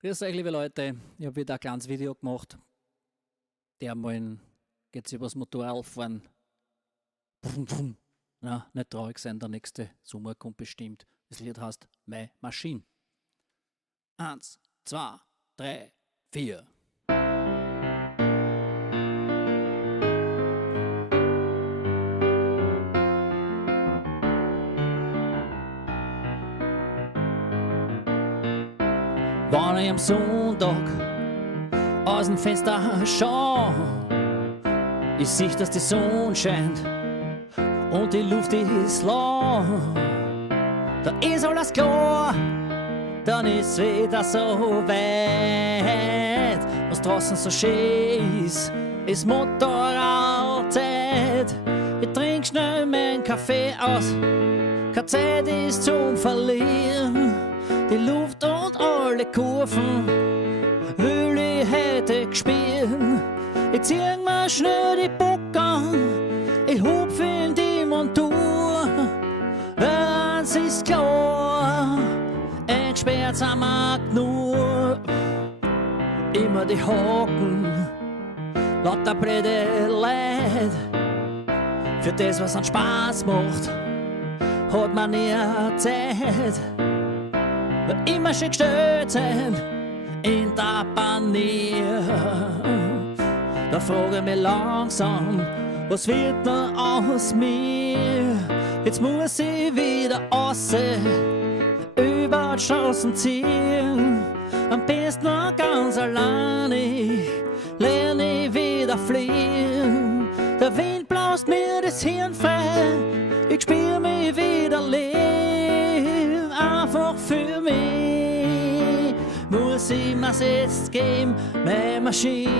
Grüß euch, liebe Leute. Ich habe wieder ein kleines Video gemacht. Dermal geht es über das Motorradfahren. Brum, brum. Na, nicht traurig sein, der nächste Sommer kommt bestimmt. Das Lied heißt Meine Maschine. 1, 2, 3, 4. Wenn ich am Sonntag aus dem Fenster schau, ich sehe, dass die Sonne scheint und die Luft ist lau. Dann ist alles klar, dann ist wieder so weit. Was draußen so schön ist Motorradzeit. Ich trink schnell meinen Kaffee aus, keine Zeit ist zum Verlieren. Die Luft und alle Kurven will ich heute spielen. Ich zieh mir schnell die Bock an, ich hupf in die Montur. Eins ist klar, entsperrt sind wir nur. Immer die Haken, lauter blöde Leid. Für das, was an Spaß macht, hat man nie Zeit. Immer schön gestellt sein in der Panier. Da frage ich mich langsam, was wird noch aus mir? Jetzt muss ich wieder raus, über die Straßen ziehen. Am besten noch ganz alleine, lerne ich wieder fliehen. Der Wind blaust mir das Hirn frei, ich spür mich wieder leben. Einfach für mich muss ich mir's jetzt geben, meine Maschine.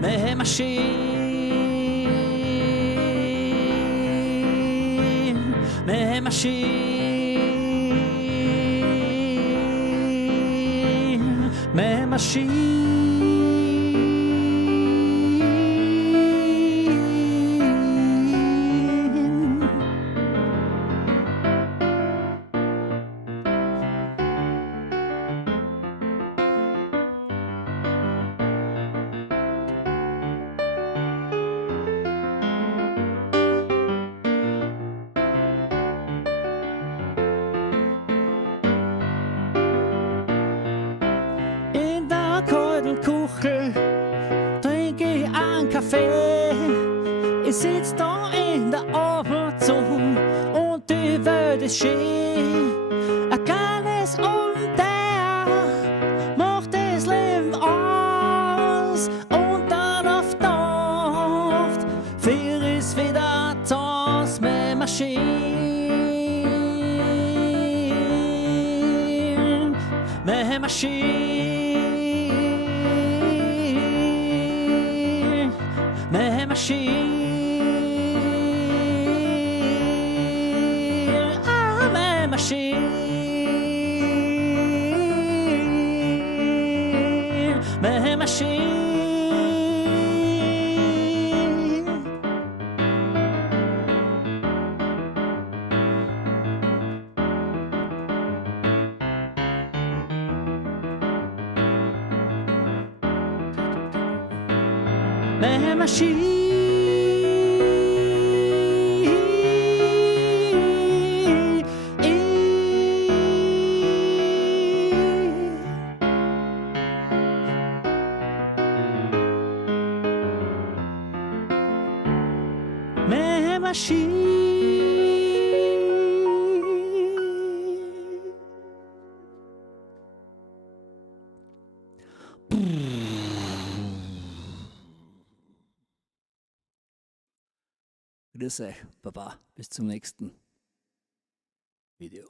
Meine Maschine. Meine Maschine. Meine Maschine. Kuchel trinke ich einen Kaffee. Ich sitz da in der Abendsonne und die Welt ist schön. Ein kleines Unter macht das Leben aus und dann auf Nacht für ist wieder das meine Maschine. Meine Maschine. Meine Maschine, meine Maschine, meine Maschine. Meine Maschine. Meine Maschine. Grüß euch, Baba, bis zum nächsten Video.